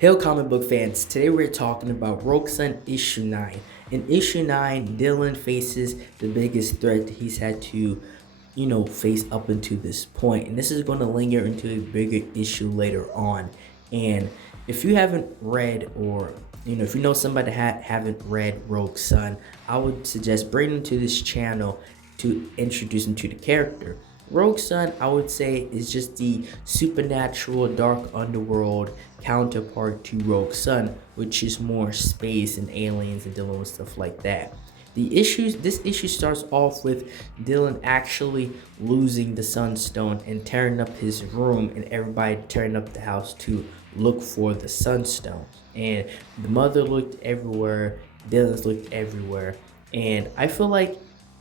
Hail comic book fans, today we're talking about Rogue Sun issue 9. In issue 9, Dylan faces the biggest threat he's had to, face up until this point. And this is going to linger into a bigger issue later on. And if you haven't read or if you know somebody that haven't read Rogue Sun, I would suggest bring them to this channel to introduce them to the character. Rogue Sun, I would say, is just the supernatural dark underworld counterpart to Rogue Sun, which is more space and aliens and dealing with stuff like that. This issue starts off with Dylan actually losing the Sunstone and tearing up his room, and everybody tearing up the house to look for the Sunstone. And the mother looked everywhere, Dylan's looked everywhere, and I feel like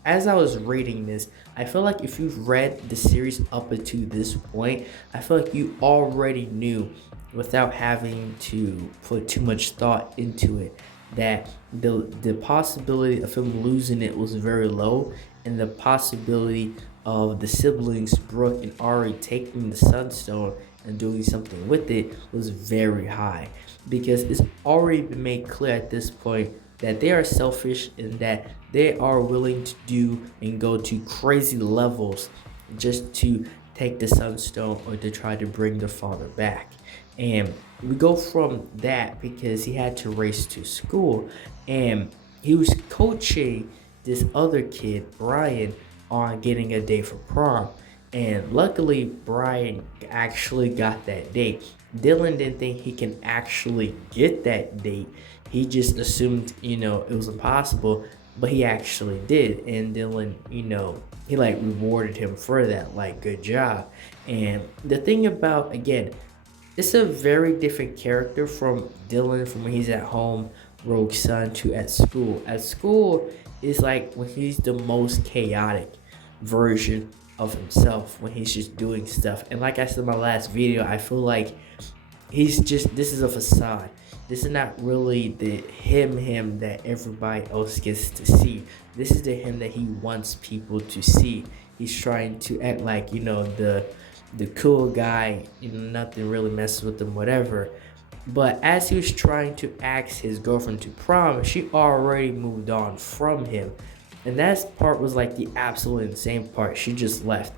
as I was reading this, I feel like if you've read the series up until this point, I feel like you already knew without having to put too much thought into it that the possibility of him losing it was very low, and the possibility of the siblings Brooke and Ari taking the Sunstone and doing something with it was very high, because it's already been made clear at this point that they are selfish and that they are willing to do and go to crazy levels just to take the Sunstone or to try to bring their father back. And we go from that because he had to race to school, and he was coaching this other kid, Brian, on getting a date for prom. And luckily, Brian actually got that date. Dylan didn't think he can actually get that date. He just assumed, it was impossible, but he actually did. And Dylan, he like rewarded him for that, like, good job. And the thing about, again, it's a very different character from Dylan from when he's at home, Rogue Sun, to at school. At school is like when he's the most chaotic version of himself, when he's just doing stuff. And like I said in my last video, I feel like this is a facade. This is not really the him that everybody else gets to see. This is the him that he wants people to see. He's trying to act like, the cool guy, nothing really messes with him, whatever. But as he was trying to ask his girlfriend to prom, she already moved on from him. And that part was like the absolute insane part. She just left.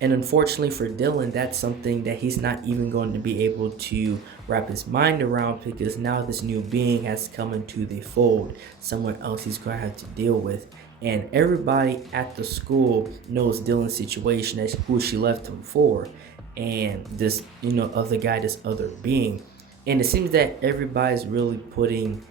And unfortunately for Dylan, that's something that he's not even going to be able to wrap his mind around, because now this new being has come into the fold, someone else he's going to have to deal with. And everybody at the school knows Dylan's situation, as who she left him for, and this, other guy, this other being. And it seems that everybody's really putting,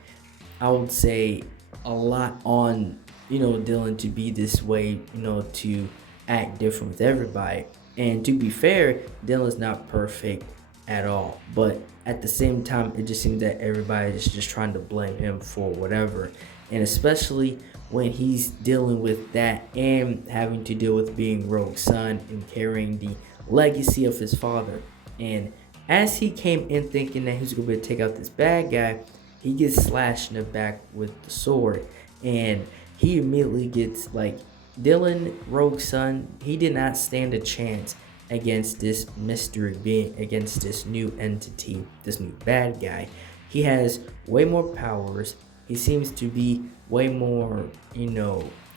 I would say, a lot on, Dylan to be this way, to act different with everybody. And to be fair, Dylan's not perfect at all, but at the same time, it just seems that everybody is just trying to blame him for whatever. And especially when he's dealing with that and having to deal with being Rogue Sun and carrying the legacy of his father. And as he came in thinking that he was going to be able to take out this bad guy, he gets slashed in the back with the sword, and he immediately gets, like, Dylan, Rogue Sun, he did not stand a chance against this mystery being, against this new entity, this new bad guy. He has way more powers. He seems to be way more,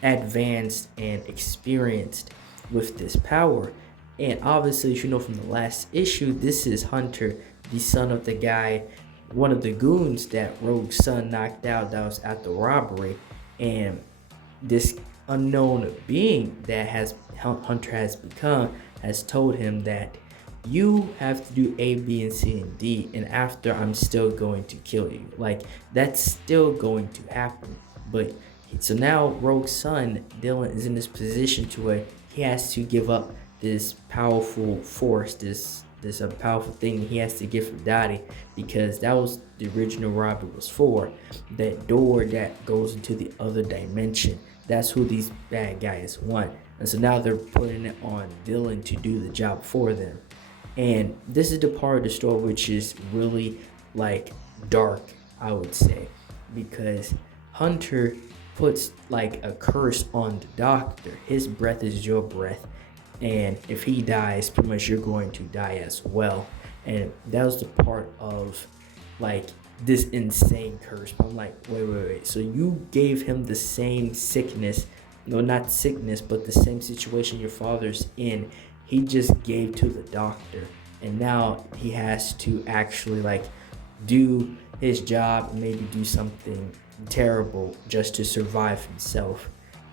advanced and experienced with this power. And obviously, as you know from the last issue, this is Hunter, the son of the guy, one of the goons that Rogue Sun knocked out that was at the robbery. And this unknown being that Hunter has become has told him that you have to do A, B, and C, and D, and after, I'm still going to kill you. Like, that's still going to happen. But so now Rogue Sun, Dylan, is in this position to where he has to give up this powerful force, this powerful thing he has to give from Dottie, because that was the original robbery was for, that door that goes into the other dimension. That's who these bad guys want. And so now they're putting it on Dylan to do the job for them. And this is the part of the story which is really, like, dark, I would say, because Hunter puts like a curse on the doctor. His breath is your breath, and if he dies, pretty much you're going to die as well. And that was the part of like this insane curse. But I'm like, wait. So you gave him the same sickness, no, not sickness, but the same situation your father's in. He just gave to the doctor, and now he has to actually like do his job and maybe do something terrible just to survive himself.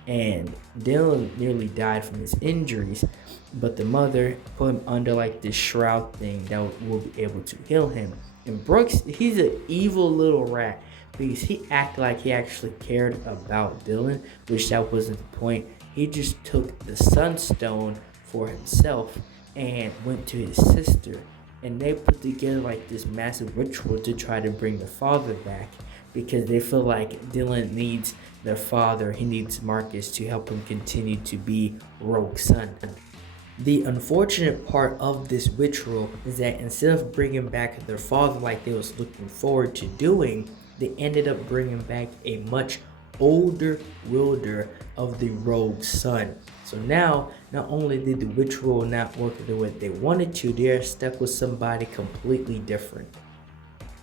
And Dylan nearly died from his injuries, but the mother put him under like this shroud thing that will be able to heal him. And Brooks, he's an evil little rat because he acted like he actually cared about Dylan, which that wasn't the point. He just took the Sunstone for himself and went to his sister, and they put together like this massive ritual to try to bring the father back because they feel like Dylan needs their father. He needs Marcus to help him continue to be Rogue's son. The unfortunate part of this ritual is that instead of bringing back their father like they was looking forward to doing, they ended up bringing back a much older wielder of the Rogue's son. So now, not only did the ritual not work the way they wanted to, they are stuck with somebody completely different.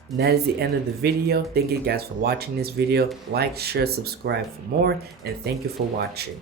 And that is the end of the video. Thank you guys for watching this video. Like, share, subscribe for more, and thank you for watching.